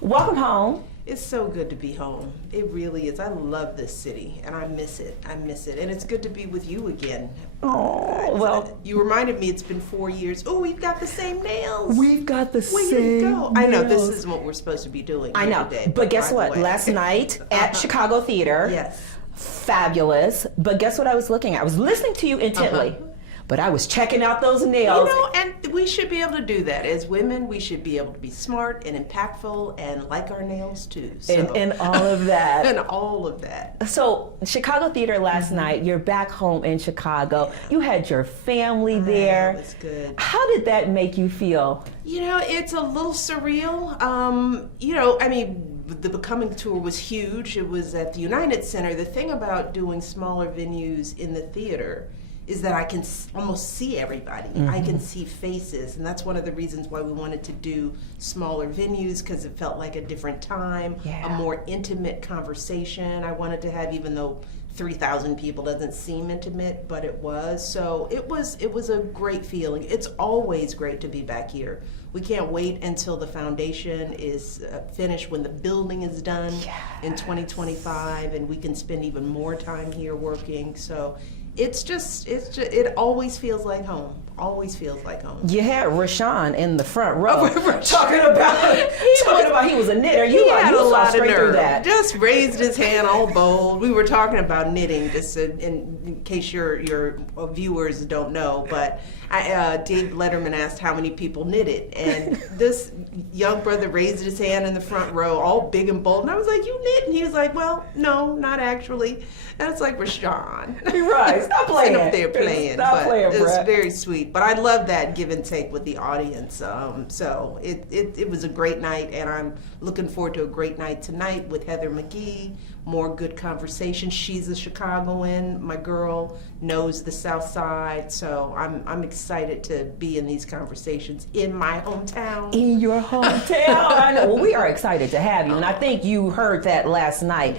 Welcome home. It's so good to be home. It really is. I love this city and I miss it. I miss it. And it's good to be with you again. Oh, well. You reminded me it's been 4 years. Oh, we've got the same nails. We've got the Way same to go. I know, this nails. isn't what we're supposed to be doing I know. every day, But guess by the what? way. Last night at Chicago Theater. Yes. Fabulous. But guess what I was looking at? I was listening to you intently. But I was checking out those nails. You know, and we should be able to do that. As women, we should be able to be smart and impactful and like our nails too. So. And all of that. And all of that. So, Chicago Theater last night, you're back home in Chicago. You had your family there. That was good. How did that make you feel? You know, it's a little surreal. The Becoming Tour was huge. It was at the United Center. The thing about doing smaller venues in the theater is that I can almost see everybody. I can see faces, and that's one of the reasons why we wanted to do smaller venues, because it felt like a different time, a more intimate conversation I wanted to have, even though 3,000 people doesn't seem intimate, but it was. So it was a great feeling. It's always great to be back here. We can't wait until the foundation is finished, when the building is done in 2025, and we can spend even more time here working. So it always feels like home. Always feels like home. You had Rashawn in the front row talking about he was a knitter. He had a lot of through nerve. that. Just raised his hand all bold. We were talking about knitting, just in case your viewers don't know, but Dave Letterman asked how many people knitted, and this young brother raised his hand in the front row, all big and bold, and I was like, "You knit?" And he was like, "Well, no, not actually." And it's like, Rashawn. You're right. Stop playing. Sit up there playing. Stop playing, it's Brett. very sweet. But I love that give and take with the audience. So it was a great night, and I'm looking forward to a great night tonight with Heather McGhee. More good conversation. She's a Chicagoan. My girl knows the South Side, so I'm excited to be in these conversations in my hometown. In your hometown. I know. Well, we are excited to have you, and I think you heard that last night.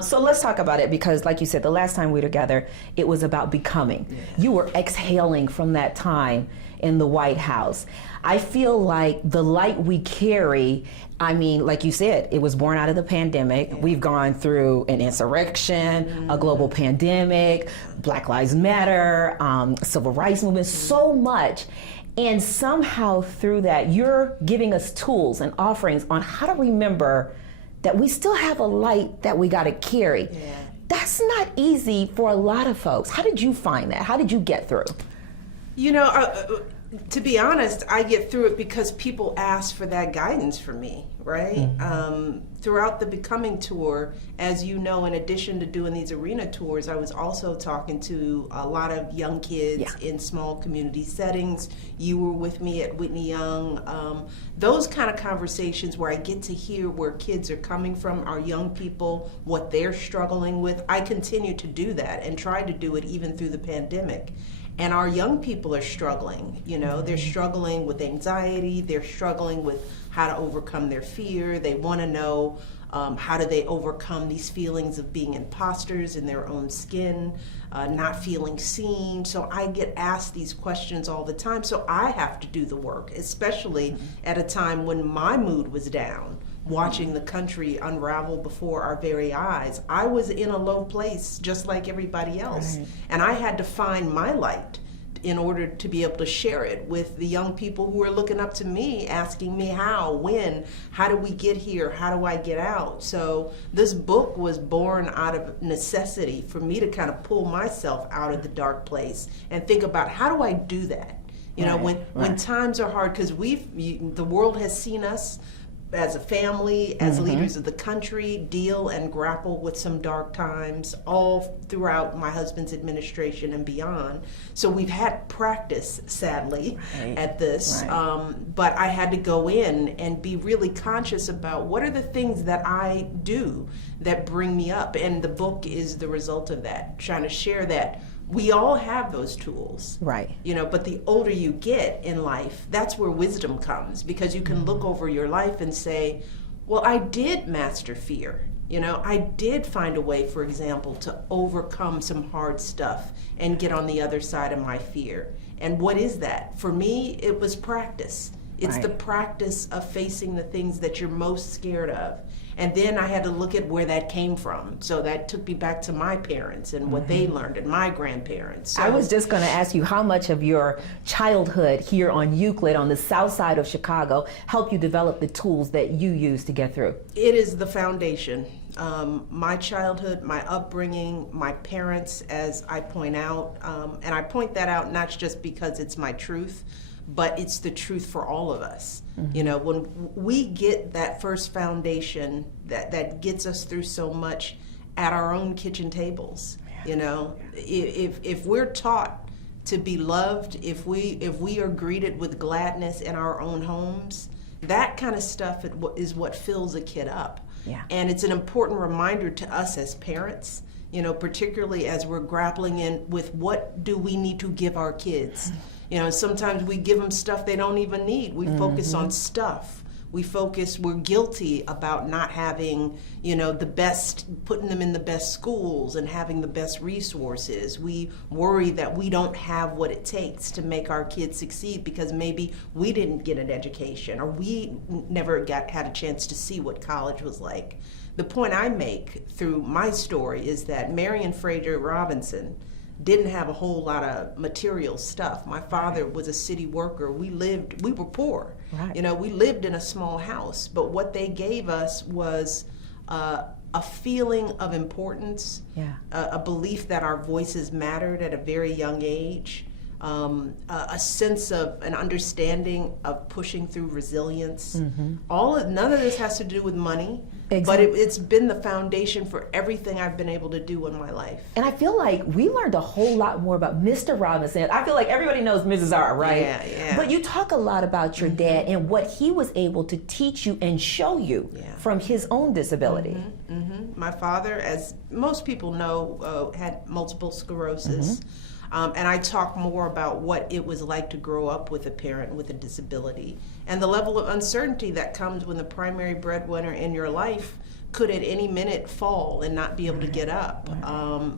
So let's talk about it, because like you said, the last time we were together, it was about becoming. Yeah. You were exhaling from that time in the White House. I feel like the light we carry, I mean, like you said, it was born out of the pandemic. Yeah. We've gone through an insurrection, a global pandemic, Black Lives Matter, civil rights movement, so much. And somehow through that, you're giving us tools and offerings on how to remember that we still have a light that we got to carry. Yeah. That's not easy for a lot of folks. How did you find that? How did you get through? You know, to be honest, I get through it because people ask for that guidance from me, right? Throughout the Becoming Tour, as you know, in addition to doing these arena tours, I was also talking to a lot of young kids in small community settings. You were with me at Whitney Young. Those kind of conversations where I get to hear where kids are coming from, our young people, what they're struggling with. I continue to do that and try to do it even through the pandemic. And our young people are struggling, you know, they're struggling with anxiety, they're struggling with how to overcome their fear. They want to know how do they overcome these feelings of being imposters in their own skin, not feeling seen. So I get asked these questions all the time, so I have to do the work, especially at a time when my mood was down. Watching the country unravel before our very eyes. I was in a low place just like everybody else. Right. And I had to find my light in order to be able to share it with the young people who are looking up to me, asking me how, when, how do we get here, how do I get out? So this book was born out of necessity for me to kind of pull myself out of the dark place and think about how do I do that? You know, when times are hard, because the world has seen us as a family, as leaders of the country, deal and grapple with some dark times all throughout my husband's administration and beyond. So we've had practice, sadly, at this. But I had to go in and be really conscious about what are the things that I do that bring me up. And the book is the result of that, trying to share that. We all have those tools, you know, but the older you get in life, that's where wisdom comes, because you can look over your life and say, well, I did master fear. You know, I did find a way, for example, to overcome some hard stuff and get on the other side of my fear. And what is that? For me, it was practice. It's the practice of facing the things that you're most scared of. And then I had to look at where that came from. So that took me back to my parents and what they learned, and my grandparents. So I was just going to ask you, how much of your childhood here on Euclid, on the south side of Chicago, helped you develop the tools that you use to get through? It is the foundation. My childhood, my upbringing, my parents, as I point out, and I point that out not just because it's my truth, but it's the truth for all of us. You know, when we get that first foundation that gets us through so much at our own kitchen tables, you know, if we're taught to be loved, if we are greeted with gladness in our own homes, that kind of stuff is what fills a kid up. Yeah. And it's an important reminder to us as parents, you know, particularly as we're grappling with what do we need to give our kids. You know, sometimes we give them stuff they don't even need. We focus on stuff. We're guilty about not having, you know, putting them in the best schools and having the best resources. We worry that we don't have what it takes to make our kids succeed because maybe we didn't get an education or we never had a chance to see what college was like. The point I make through my story is that Marion Fraser Robinson didn't have a whole lot of material stuff. My father was a city worker. We were poor. Right. You know, we lived in a small house, but what they gave us was a feeling of importance, a belief that our voices mattered at a very young age, a sense of an understanding of pushing through resilience. None of this has to do with money, but it's been the foundation for everything I've been able to do in my life. And I feel like we learned a whole lot more about Mr. Robinson. I feel like everybody knows Mrs. R, right? Yeah. But you talk a lot about your dad and what he was able to teach you and show you from his own disability. My father, as most people know, had multiple sclerosis. And I talk more about what it was like to grow up with a parent with a disability and the level of uncertainty that comes when the primary breadwinner in your life could at any minute fall and not be able to get up,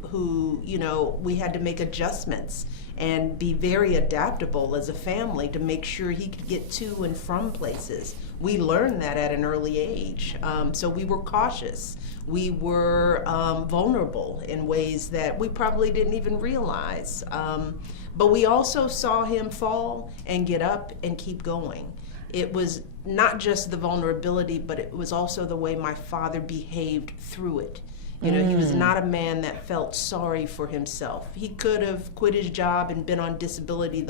who, you know, we had to make adjustments and be very adaptable as a family to make sure he could get to and from places. We learned that at an early age. So we were cautious. We were vulnerable in ways that we probably didn't even realize. But we also saw him fall and get up and keep going. It was not just the vulnerability, but it was also the way my father behaved through it. You know, he was not a man that felt sorry for himself. He could have quit his job and been on disability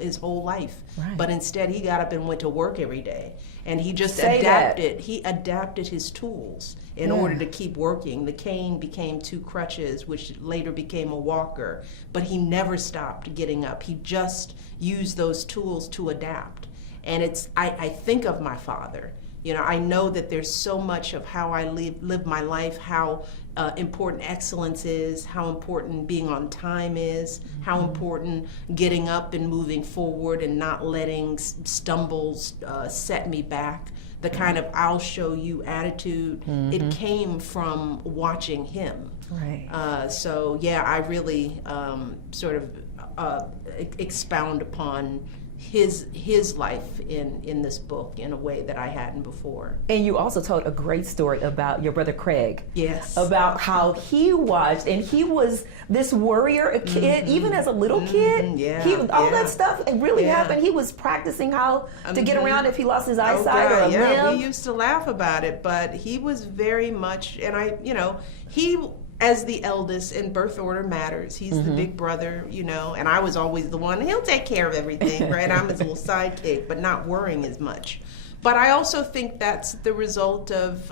his whole life. Right. But instead he got up and went to work every day. And he just adapted. He adapted his tools in order to keep working. The cane became 2 crutches, which later became a walker. But he never stopped getting up. He just used those tools to adapt. And I think of my father. You know, I know that there's so much of how I live my life, how important excellence is, how important being on time is, how important getting up and moving forward and not letting stumbles set me back. The kind of I'll show you attitude, it came from watching him. Right. So yeah, I really sort of expound upon his life in this book in a way that I hadn't before. And you also told a great story about your brother Craig. Yes. About how he watched, and he was this warrior, a kid, even as a little kid. All that stuff really happened. He was practicing how to get around if he lost his eyesight or a limb. We used to laugh about it, but he was very much, and he, as the eldest, and birth order matters. He's the big brother, you know, and I was always the one, he'll take care of everything, right? I'm his little sidekick, but not worrying as much. But I also think that's the result of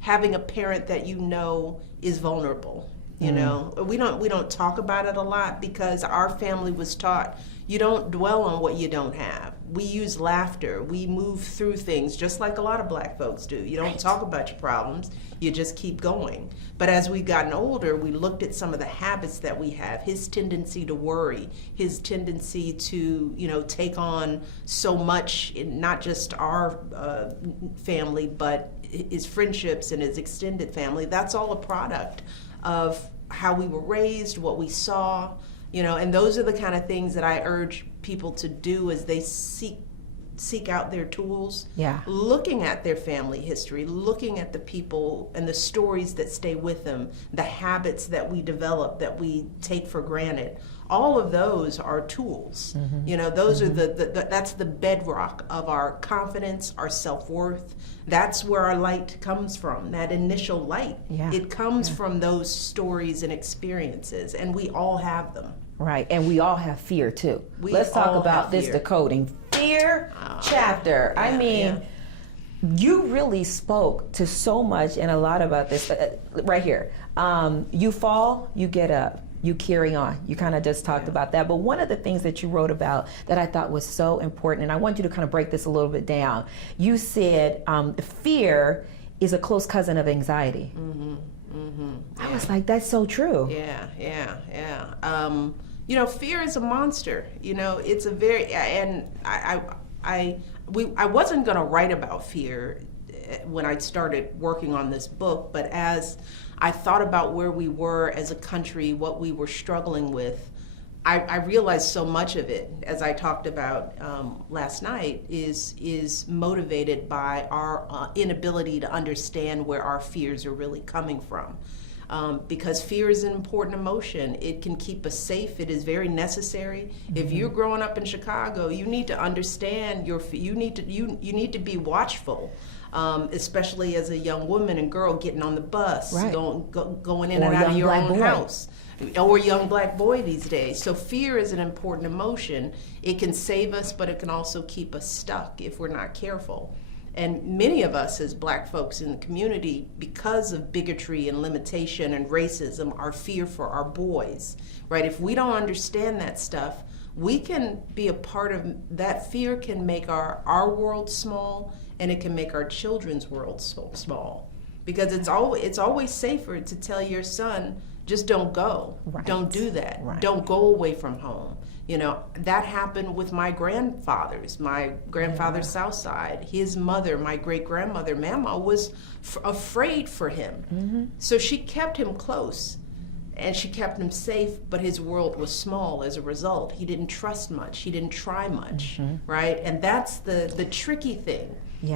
having a parent that you know is vulnerable. You know, we don't talk about it a lot because our family was taught you don't dwell on what you don't have. We use laughter. We move through things just like a lot of Black folks do. You don't talk about your problems. You just keep going. But as we've gotten older, we looked at some of the habits that we have. His tendency to worry, his tendency to, you know, take on so much in not just our family, but his friendships and his extended family. That's all a product of how we were raised, what we saw, you know, and those are the kind of things that I urge people to do as they seek seek out their tools, Yeah. looking at their family history, looking at the people and the stories that stay with them, the habits that we develop that we take for granted. All of those are tools. You know, those are that's the bedrock of our confidence, our self-worth. That's where our light comes from, that initial light. Yeah. It comes from those stories and experiences, and we all have them. Right, and we all have fear too. We Let's talk all about have this fear. decoding fear chapter. I yeah, mean, you really spoke to so much and a lot about this right here. You fall, you get up, you carry on. You kind of just talked about that. But one of the things that you wrote about that I thought was so important, and I want you to kind of break this a little bit down. You said fear is a close cousin of anxiety. I was like, that's so true. Yeah. You know, fear is a monster. You know, it's a very, and I wasn't going to write about fear when I started working on this book, but as I thought about where we were as a country, what we were struggling with, I realized so much of it, as I talked about last night, is motivated by our inability to understand where our fears are really coming from. Because fear is an important emotion. It can keep us safe. It is very necessary. If you're growing up in Chicago, you need to understand you need to be watchful. Especially as a young woman and girl getting on the bus, Right. going in Or and a out of young your black own boy. house, or a young black boy these days. So fear is an important emotion. It can save us, but it can also keep us stuck if we're not careful. And many of us as black folks in the community, because of bigotry and limitation and racism, are fear for our boys, right? If we don't understand that stuff, we can be a part of that. Fear can make our world small, and it can make our children's world so small. Because it's always safer to tell your son, just don't go. Right. Don't do that. Right. Don't go away from home. You know, that happened with my grandfathers. My grandfather's South Side, his mother, my great-grandmother, Mama, was afraid for him. So she kept him close, and she kept him safe, but his world was small as a result. He didn't trust much. He didn't try much, right? And that's the tricky thing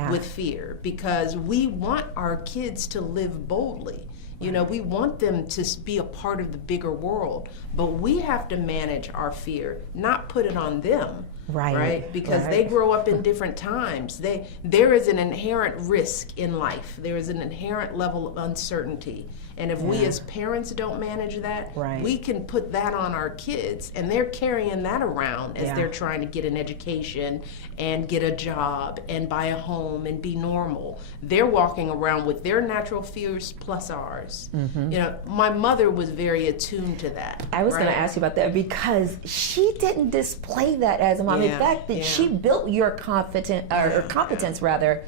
with fear, because we want our kids to live boldly. You know, we want them to be a part of the bigger world, but we have to manage our fear, not put it on them, right? Because they grow up in different times. There is an inherent risk in life. There is an inherent level of uncertainty. And if we as parents don't manage that, we can put that on our kids, and they're carrying that around as they're trying to get an education and get a job and buy a home and be normal. They're walking around with their natural fears plus ours. You know, my mother was very attuned to that. I was going to ask you about that because she didn't display that as a mom. In fact, that she built your competence rather.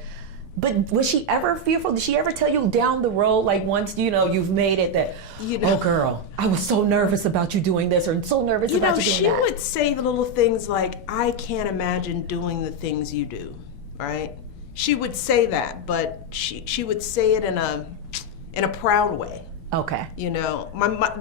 But was she ever fearful? Did she ever tell you down the road, like once you've made it, that oh girl, I was so nervous about you doing this, or so nervous about you doing she that? would say the little things like, I can't imagine doing the things you do, right? She would say that, but she would say it in a proud way. Okay. You know,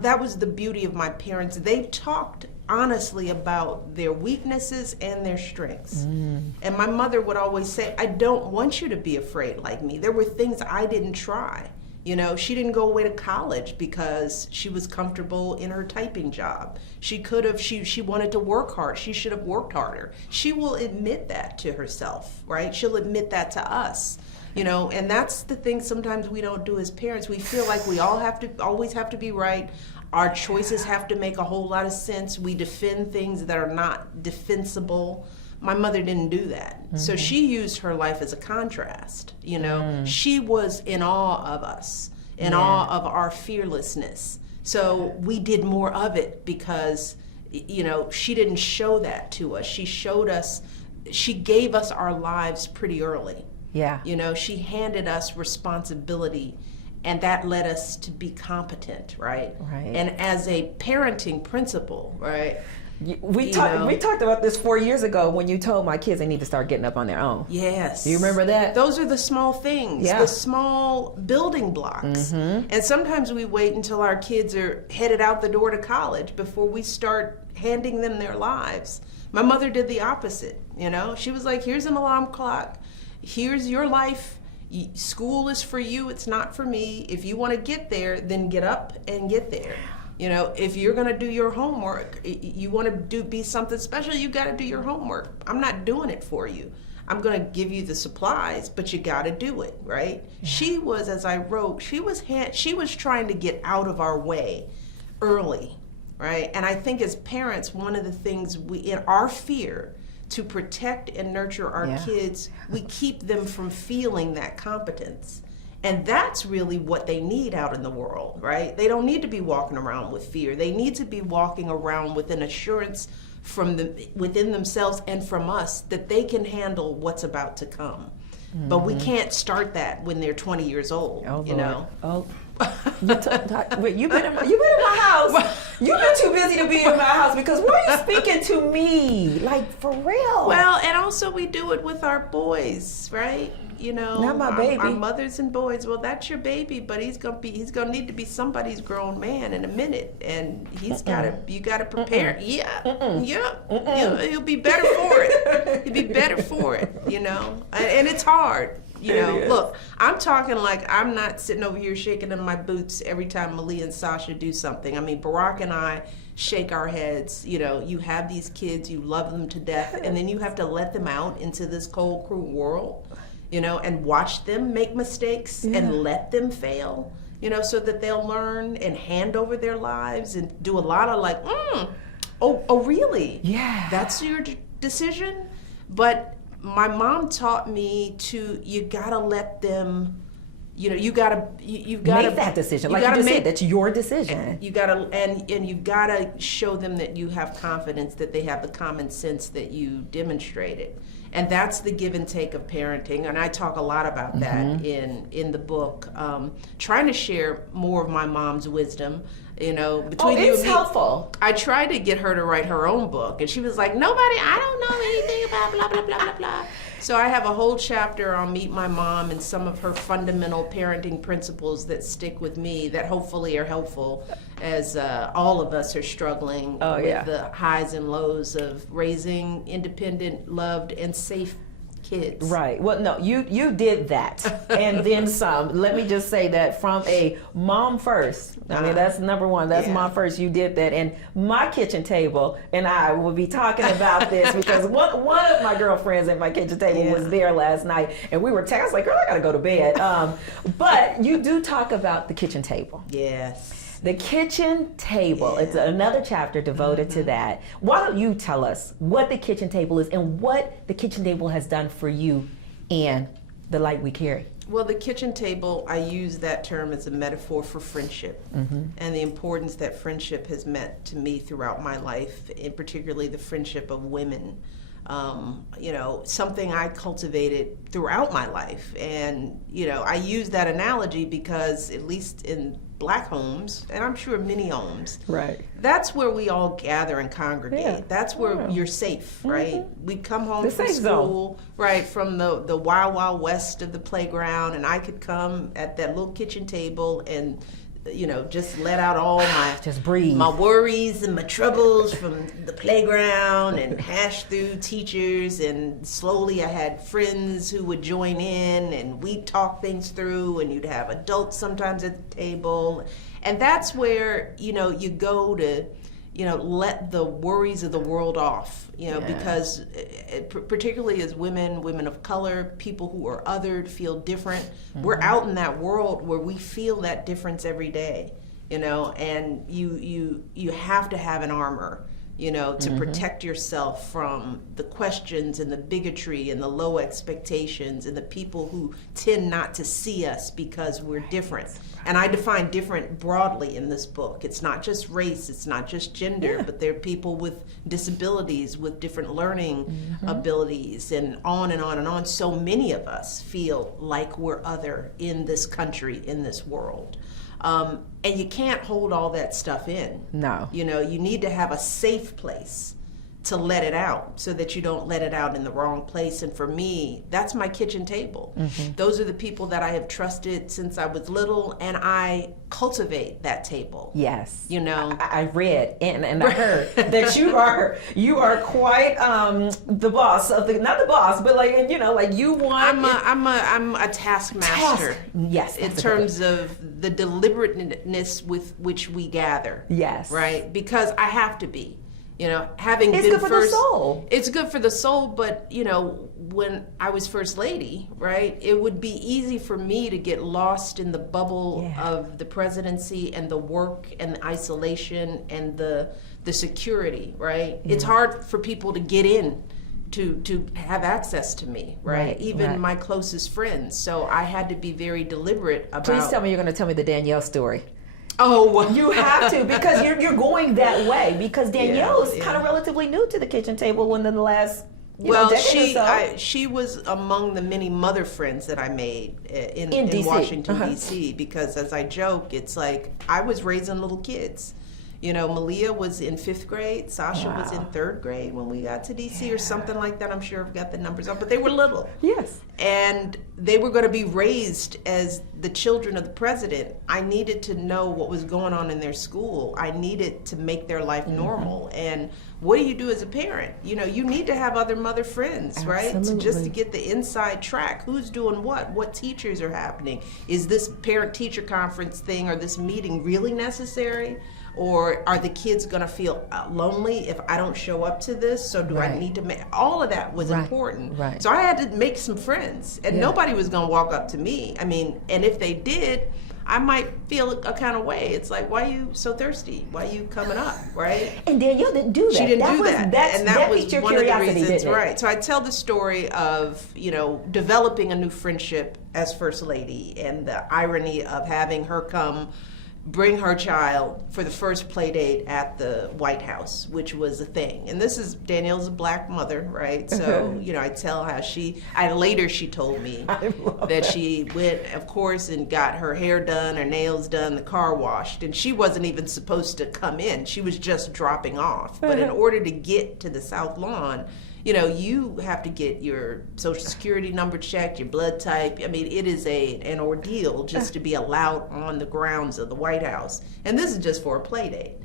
that was the beauty of my parents. They talked honestly about their weaknesses and their strengths. And my mother would always say, I don't want you to be afraid like me. There were things I didn't try. You know, she didn't go away to college because she was comfortable in her typing job. She could have, she wanted to work hard. She should have worked harder. She will admit that to herself, right? She'll admit that to us. You know, and that's the thing sometimes we don't do as parents. We feel like we always have to be right. Our choices have to make a whole lot of sense. We defend things that are not defensible. My mother didn't do that. So she used her life as a contrast. You know, she was in awe of us, in awe of our fearlessness. So we did more of it because, you know, she didn't show that to us. She showed us, she gave us our lives pretty early. Yeah. You know, she handed us responsibility, and that led us to be competent, right? Right. And as a parenting principle, right? We talked about this 4 years ago when you told my kids they need to start getting up on their own. Yes. Do you remember that? Those are the small things, the small building blocks. And sometimes we wait until our kids are headed out the door to college before we start handing them their lives. My mother did the opposite. You know, she was like, here's an alarm clock. Here's your life. School is for you. It's not for me. If you want to get there, then get up and get there. You know, if you're going to do your homework, you want to be something special, you got to do your homework. I'm not doing it for you. I'm going to give you the supplies, but you got to do it, right? Yeah. She was, as I wrote, she was trying to get out of our way early, right? And I think as parents, one of the things in our fear to protect and nurture our kids, we keep them from feeling that competence. And that's really what they need out in the world, right? They don't need to be walking around with fear. They need to be walking around with an assurance within themselves and from us that they can handle what's about to come. Mm-hmm. But we can't start that when they're 20 years old, you know? Oh. Wait, you've been in my house. You've been too busy to be in my house, because why are you speaking to me? Like, for real. Well, and also we do it with our boys, right? You know, not my baby. Our mothers and boys. Well, that's your baby, but he's gonna need to be somebody's grown man in a minute, and you gotta prepare. He'll be better for it. He'll be better for it. You know, and it's hard. You know, look, I'm talking like I'm not sitting over here shaking in my boots every time Malia and Sasha do something. I mean, Barack and I shake our heads. You know, you have these kids, you love them to death, and then you have to let them out into this cold, cruel world, you know, and watch them make mistakes and let them fail, you know, so that they'll learn and hand over their lives and do a lot of like, oh, really? Yeah. That's your decision? But my mom taught me you gotta let them, you know, you've gotta make that decision. Like you just said, that's your decision. You gotta, and you've gotta show them that you have confidence, that they have the common sense that you demonstrated. And that's the give and take of parenting. And I talk a lot about that in the book, trying to share more of my mom's wisdom. You know, between you and me, it's helpful. I tried to get her to write her own book, and she was like, I don't know anything about blah, blah, blah, blah, blah. So I have a whole chapter on Meet My Mom and some of her fundamental parenting principles that stick with me, that hopefully are helpful as all of us are struggling with the highs and lows of raising independent, loved, and safe kids. Right. Well, no, you did that, and then some. Let me just say that from a mom first. I mean, that's number one. That's mom first. You did that, and my kitchen table and I will be talking about this because one of my girlfriends at my kitchen table was there last night, and we were texting. I was like, "Girl, I gotta go to bed." But you do talk about the kitchen table. Yes. The kitchen table. It's another chapter devoted to that. Why don't you tell us what the kitchen table is and what the kitchen table has done for you and the light we carry? Well, the kitchen table, I use that term as a metaphor for friendship and the importance that friendship has meant to me throughout my life, and particularly the friendship of women. You know, something I cultivated throughout my life. And, you know, I use that analogy because, at least in Black homes, and I'm sure many homes, that's where we all gather and congregate. Yeah. That's where you're safe, right? We come home from school, right, from the wild, wild west of the playground, and I could come at that little kitchen table and, you know, just let out all my just breathe, my worries and my troubles from the playground, and hash through teachers, and slowly I had friends who would join in, and we'd talk things through, and you'd have adults sometimes at the table, and that's where, you know, you go to, you know, let the worries of the world off, you know, because particularly as women of color, people who are othered, feel different, we're out in that world where we feel that difference every day, you know, and you have to have an armor, you know, to protect yourself from the questions and the bigotry and the low expectations and the people who tend not to see us because we're different. And I define different broadly in this book. It's not just race, it's not just gender, but there are people with disabilities, with different learning abilities, and on and on and on. So many of us feel like we're other in this country, in this world. And you can't hold all that stuff in. No. You know, you need to have a safe place to let it out so that you don't let it out in the wrong place. And for me, that's my kitchen table. Those are the people that I have trusted since I was little, and I cultivate that table. Yes. You know, I read and I heard that you are quite the boss of the, not the boss, but like, you know, like you want. I'm a taskmaster. Yes. In terms of the deliberateness with which we gather. Yes. Right? Because I have to be. You know, having it's been good for first, the soul. It's good for the soul, but you know, when I was first lady, right, it would be easy for me to get lost in the bubble of the presidency and the work and the isolation and the security, right? It's hard for people to get in to have access to me, right? Even my closest friends. So I had to be very deliberate about. Please tell me you're going to tell me the Danielle story. Oh, you have to, because you're going that way. Because Danielle is kind of relatively new to the kitchen table within the last decade or so. She was among the many mother friends that I made in Washington D.C. Because as I joke, it's like I was raising little kids. You know, Malia was in 5th grade, Sasha was in 3rd grade when we got to DC or something like that. I'm sure I've got the numbers up, but they were little. Yes. And they were going to be raised as the children of the president. I needed to know what was going on in their school. I needed to make their life normal. And what do you do as a parent? You know, you need to have other mother friends, right? Just to get the inside track. Who's doing what teachers are happening? Is this parent-teacher conference thing or this meeting really necessary? Or are the kids going to feel lonely if I don't show up to this? So do I need to make, all of that was important. So I had to make some friends, and nobody was going to walk up to me. I mean, and if they did, I might feel a kind of way. It's like, why are you so thirsty? Why are you coming up, right? And Danielle didn't do that. She didn't do that. And that was one of the reasons, right? Right. So I tell the story of, you know, developing a new friendship as First Lady and the irony of having her come bring her child for the first play date at the White House, which was a thing. And this is, Danielle's a black mother, right? So, you know, I tell how she told me that she went, of course, and got her hair done, her nails done, the car washed, and she wasn't even supposed to come in. She was just dropping off. But in order to get to the South Lawn, you know, you have to get your social security number checked, your blood type. I mean, it is an ordeal just to be allowed on the grounds of the White House. And this is just for a play date.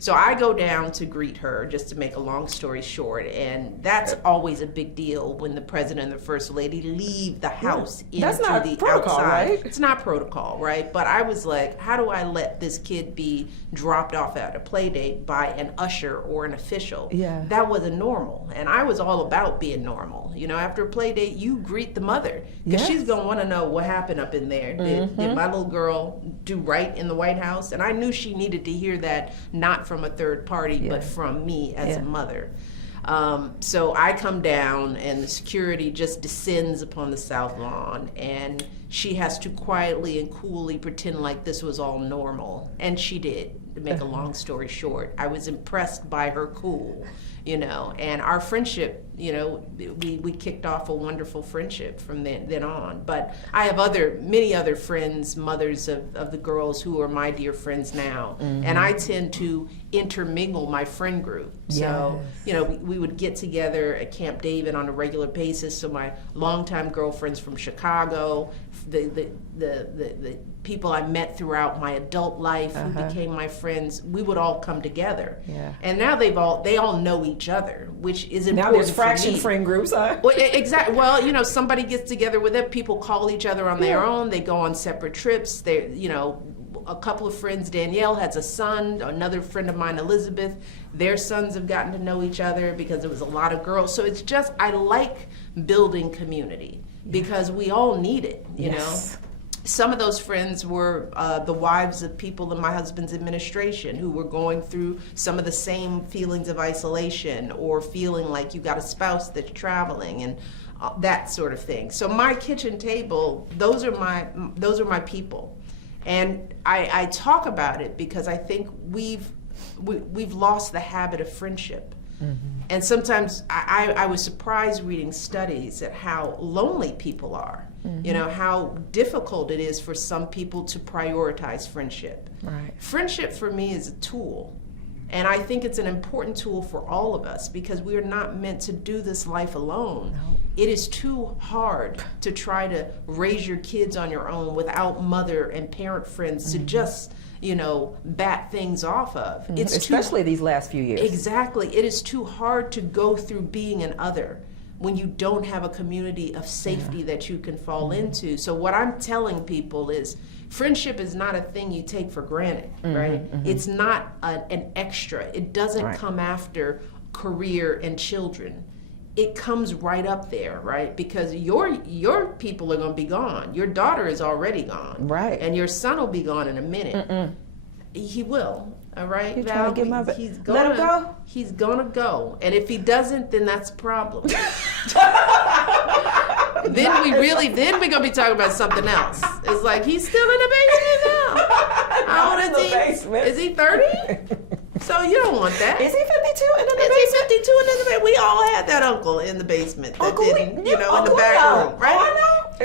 So I go down to greet her, just to make a long story short, and that's always a big deal when the president and the first lady leave the house into the protocol, outside. right? It's not protocol, right? But I was like, how do I let this kid be dropped off at a play date by an usher or an official? Yeah. That wasn't normal, and I was all about being normal. You know, after a play date, you greet the mother, because she's gonna want to know what happened up in there. Did my little girl do right in the White House? And I knew she needed to hear that, not from a third party, but from me as a mother. So I come down, and the security just descends upon the South Lawn, and she has to quietly and coolly pretend like this was all normal. And she did. To make a long story short, I was impressed by her cool, you know, and our friendship, you know, we kicked off a wonderful friendship from then on. But I have many other friends, mothers of the girls who are my dear friends now. And I tend to intermingle my friend group. So, you know, we would get together at Camp David on a regular basis. So my longtime girlfriends from Chicago, the people I met throughout my adult life who became my friends, we would all come together. And now they all know each other, which is important. Now there's fraction friend groups, huh? Well, exactly. Well, you know, somebody gets together with them. People call each other on their own. They go on separate trips. They, you know, a couple of friends, Danielle has a son, another friend of mine, Elizabeth, their sons have gotten to know each other because there was a lot of girls. So it's just, I like building community because we all need it, you know? Some of those friends were the wives of people in my husband's administration who were going through some of the same feelings of isolation or feeling like you got a spouse that's traveling and that sort of thing. So my kitchen table, those are my people. And I talk about it because I think we've lost the habit of friendship. And sometimes I was surprised reading studies at how lonely people are. You know, how difficult it is for some people to prioritize friendship. Friendship for me is a tool. And I think it's an important tool for all of us because we are not meant to do this life alone. No. It is too hard to try to raise your kids on your own without mother and parent friends to just, bat things off of. It's especially these last few years. Exactly. It is too hard to go through being an other when you don't have a community of safety that you can fall into. So what I'm telling people is friendship is not a thing you take for granted, right? It's not an extra. It doesn't come after career and children. It comes right up there, right? Because your people are going to be gone. Your daughter is already gone. Right. And your son will be gone in a minute. He will. All right, He's Val, trying to get he's let him go? He's gonna go, and if he doesn't, then that's a problem. then we're gonna be talking about something else. It's like he's still in the basement now. How old is he? Is he 30? So you don't want that. Is he 52 in the Is he 52 in the basement? We all had that uncle in the basement that didn't, in the back room, right? Oh, I know.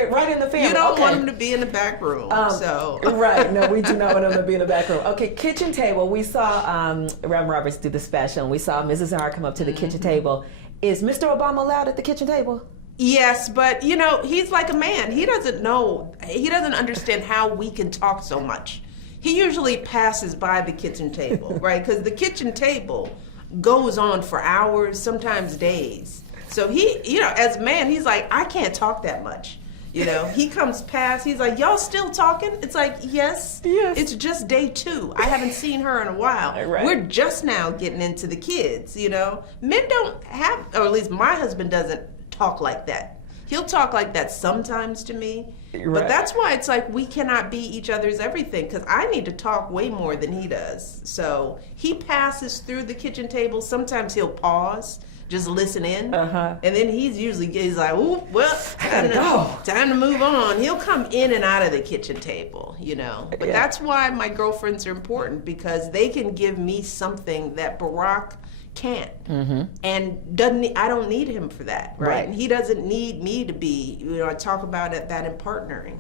Right in the family. You don't want him to be in the back room. Right. No, we do not want him to be in the back room. Okay, kitchen table. We saw Reverend Roberts do the special, and we saw Mrs. R come up to the kitchen table. Is Mr. Obama allowed at the kitchen table? Yes, but he's like a man. He doesn't understand how we can talk so much. He usually passes by the kitchen table, right? Because the kitchen table goes on for hours, sometimes days. So he, as a man, he's like, I can't talk that much. He comes past, he's like, y'all still talking? It's like, yes. It's just day 2. I haven't seen her in a while. Right. We're just now getting into the kids, Men don't have, or at least my husband doesn't talk like that. He'll talk like that sometimes to me. Right. But that's why it's like we cannot be each other's everything because I need to talk way more than he does. So he passes through the kitchen table. Sometimes he'll pause, just listen in. And then he's like, ooh, well, time to move on. He'll come in and out of the kitchen table, But that's why my girlfriends are important because they can give me something that Barack can't and I don't need him for that, right? And he doesn't need me to be, I talk about that in partnering.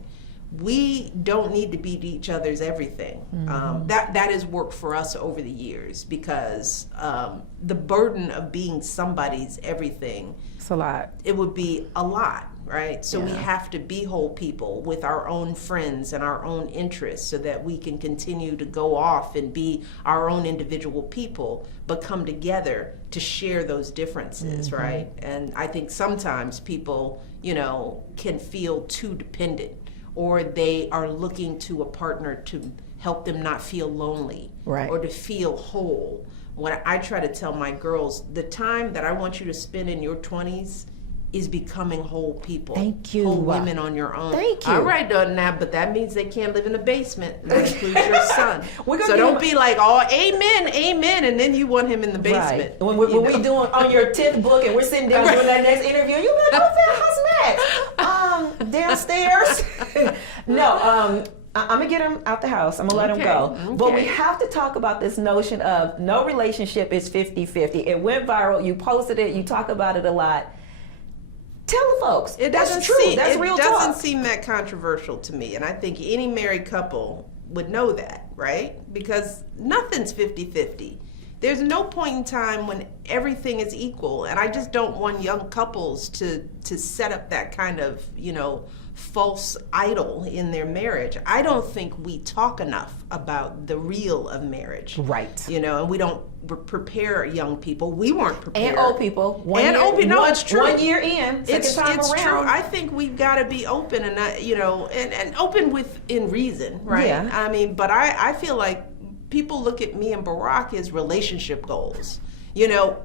We don't need to be to each other's everything. That has worked for us over the years because the burden of being somebody's everything, it's a lot. It would be a lot, right? So we have to be whole people with our own friends and our own interests so that we can continue to go off and be our own individual people, but come together to share those differences, right? And I think sometimes people, can feel too dependent or they are looking to a partner to help them not feel lonely or to feel whole. When I try to tell my girls, the time that I want you to spend in your 20s is becoming whole people. Thank you. Whole women on your own. Thank you. All right, now, but that means they can't live in the basement. That includes your son. So don't be like, amen, and then you want him in the basement. Right. When we doing on your 10th book and we're sitting down doing that next interview, you like, how's next? Downstairs. No, I'm gonna get him out the house. I'm gonna let him go. Okay. But we have to talk about this notion of no relationship is 50-50. It went viral. You posted it. You talk about it a lot. Tell the folks. That's true. That's real talk. It doesn't seem that controversial to me. And I think any married couple would know that, right? Because nothing's 50-50. There's no point in time when everything is equal. And I just don't want young couples to set up that kind of, false idol in their marriage. I don't think we talk enough about the real of marriage. Right. And we don't prepare young people. We weren't prepared. And old people. No, it's true. 1 year in, it's time around. True. I think we've got to be open and and open within reason, right? Yeah. I mean, but I feel like people look at me and Barack as relationship goals.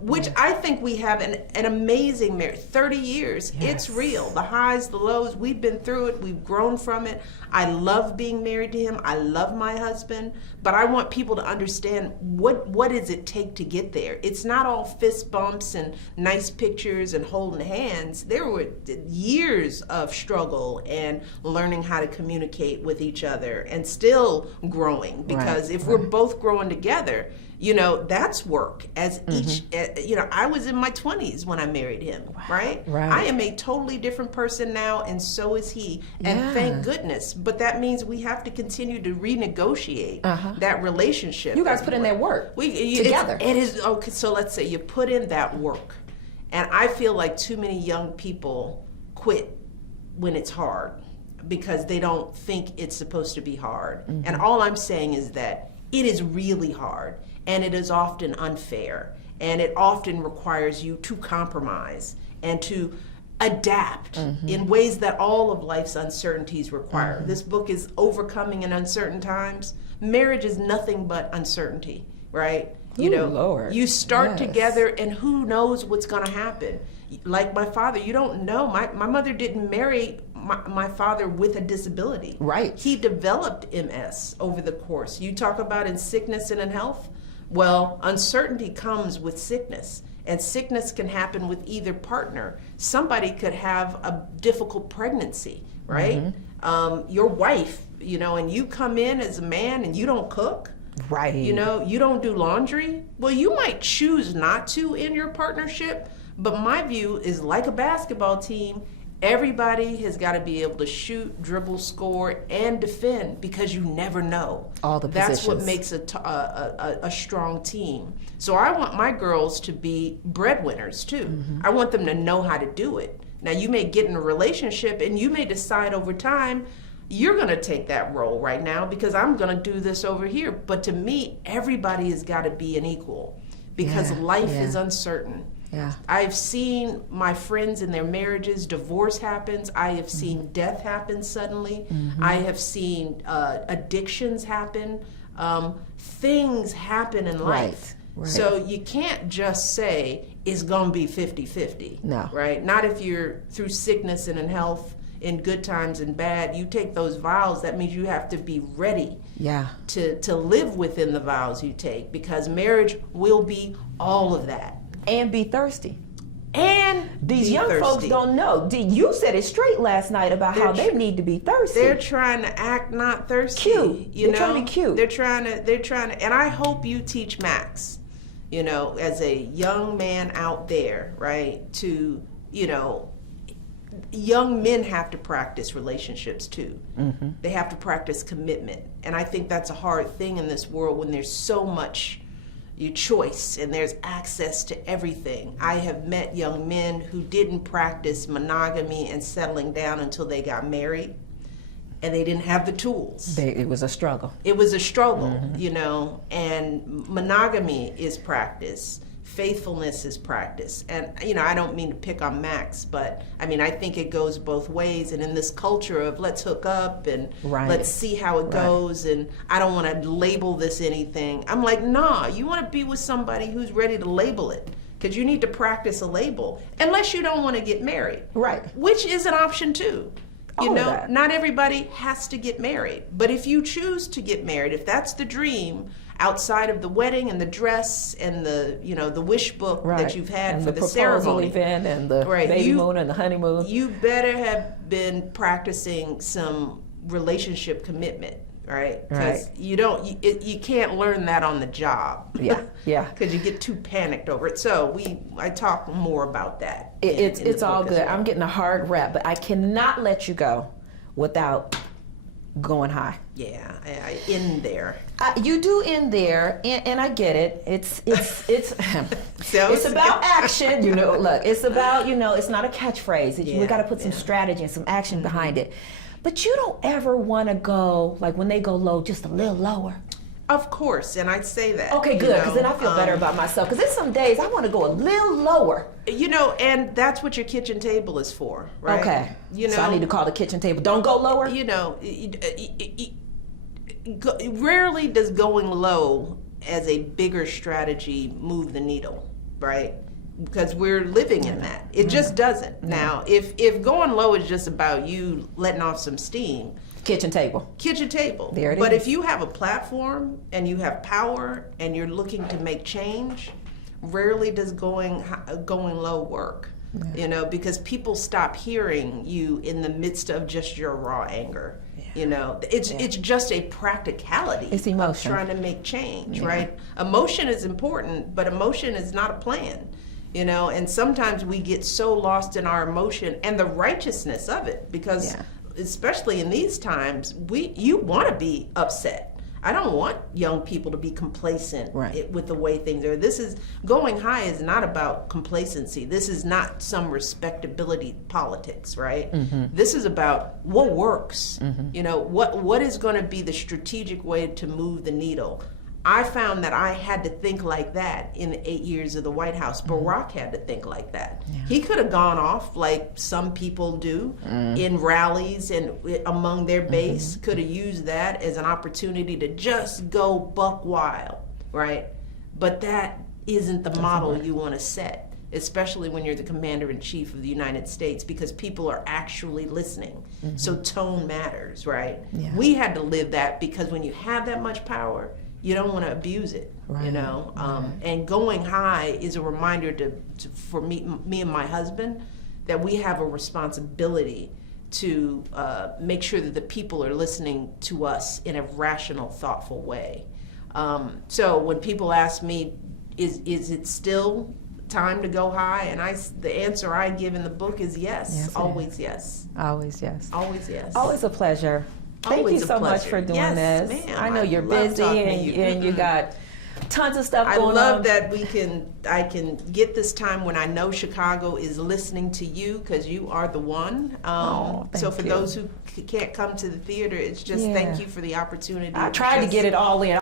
Which I think we have an amazing marriage. 30 years, It's real. The highs, the lows, we've been through it. We've grown from it. I love being married to him. I love my husband. But I want people to understand what does it take to get there. It's not all fist bumps and nice pictures and holding hands. There were years of struggle and learning how to communicate with each other and still growing. Because if we're both growing together, You know, that's work. As each, you know, I was in my 20s when I married him, right? I am a totally different person now, and so is he. And thank goodness. But that means we have to continue to renegotiate that relationship. You guys put in that work together. It is, okay, so let's say you put in that work. And I feel like too many young people quit when it's hard because they don't think it's supposed to be hard. And all I'm saying is that it is really hard. And it is often unfair, and it often requires you to compromise and to adapt in ways that all of life's uncertainties require. This book is Overcoming in Uncertain Times. Marriage is nothing but uncertainty, right? You know, Lord. You start together, and who knows what's going to happen. Like my father, you don't know. My mother didn't marry my father with a disability. Right. He developed MS over the course. You talk about in sickness and in health. Well, uncertainty comes with sickness, and sickness can happen with either partner. Somebody could have a difficult pregnancy, right? Your wife, you know, and you come in as a man and you don't cook. Right. You know, you don't do laundry. Well, you might choose not to in your partnership, but my view is like a basketball team. Everybody has got to be able to shoot, dribble, score, and defend because you never know. All the That's positions. what makes a strong team. So I want my girls to be breadwinners too. I want them to know how to do it. Now you may get in a relationship and you may decide over time you're going to take that role right now because I'm going to do this over here. But to me, everybody has got to be an equal because life is uncertain. Yeah. I've seen my friends in their marriages, divorce happens. I have seen death happen suddenly. I have seen addictions happen. Things happen in life. Right. So you can't just say it's going to be 50-50. No. Right? Not if you're through sickness and in health, in good times and bad. You take those vows, that means you have to be ready to live within the vows you take because marriage will be all of that. And be thirsty. And These be young thirsty. folks don't know. You said it straight last night about how they need to be thirsty. They're trying to act not thirsty. Cute. You They're know? trying to be cute. They're trying to, and I hope you teach Max, you know, as a young man out there, right, to, you know, young men have to practice relationships too. They have to practice commitment. And I think that's a hard thing in this world when there's so much your choice and there's access to everything. I have met young men who didn't practice monogamy and settling down until they got married, and they didn't have the tools. It was a struggle. It was a struggle, you know, and monogamy is practice. Faithfulness is practice. And, you know, I don't mean to pick on Max, but I mean, I think it goes both ways. And in this culture of let's hook up and let's see how it goes, and I don't want to label this anything. I'm like, nah, you want to be with somebody who's ready to label it because you need to practice a label unless you don't want to get married. Right. Which is an option too. You All of know, that. not everybody has to get married. But if you choose to get married, if that's the dream, outside of the wedding and the dress and the, you know, the wish book that you've had and for the the ceremony event and the baby moon and the honeymoon. You better have been practicing some relationship commitment, right? Because you can't learn that on the job. Yeah. Because you get too panicked over it. So I talk more about that. It's all good. Well. I'm getting a hard rap, but I cannot let you go without going high. Yeah, in there. You do in there, and I get it. It's So it's about action. You know, look, it's about, you know, it's not a catchphrase. We got to put some strategy and some action behind it. But you don't ever want to go, like when they go low, just a little lower. Of course, and I'd say that. Okay, good, because then I feel better about myself. Because there's some days I want to go a little lower. You know, and that's what your kitchen table is for, right? Okay. You know, so I need to call the kitchen table. Don't go lower. You know, rarely does going low as a bigger strategy move the needle, right? Because we're living in that. It just doesn't. Now, if going low is just about you letting off some steam, kitchen table. There it is. But if you have a platform and you have power and you're looking to make change, rarely does going low work. You know, because people stop hearing you in the midst of just your raw anger. You know, it's just a practicality It's of emotion. trying to make change, right? Emotion is important, but emotion is not a plan. You know, and sometimes we get so lost in our emotion and the righteousness of it, because especially in these times, you want to be upset. I don't want young people to be complacent with the way things are. This is going high is not about complacency. This is not some respectability politics, right? This is about what works. You know, what is going to be the strategic way to move the needle. I found that I had to think like that in the 8 years of the White House. Barack had to think like that. He could have gone off like some people do in rallies and among their base, could have used that as an opportunity to just go buck wild, right? But that isn't the model you want to set, especially when you're the commander-in-chief of the United States, because people are actually listening. So tone matters, right? We had to live that, because when you have that much power, you don't want to abuse it, you know. And going high is a reminder for me and my husband, that we have a responsibility to make sure that the people are listening to us in a rational, thoughtful way. So when people ask me, is it still time to go high? And the answer I give in the book is yes, always yes. Always yes. Always yes. Always a pleasure. Thank Always you a so much pleasure. for doing Yes, this. ma'am. I know I you're love busy talking to and, you. and you got tons of stuff I going on. love that I can get this time when I know Chicago is listening to you, because you are the one. So for those who can't come to the theater, it's just thank you for the opportunity. I tried to get it all in.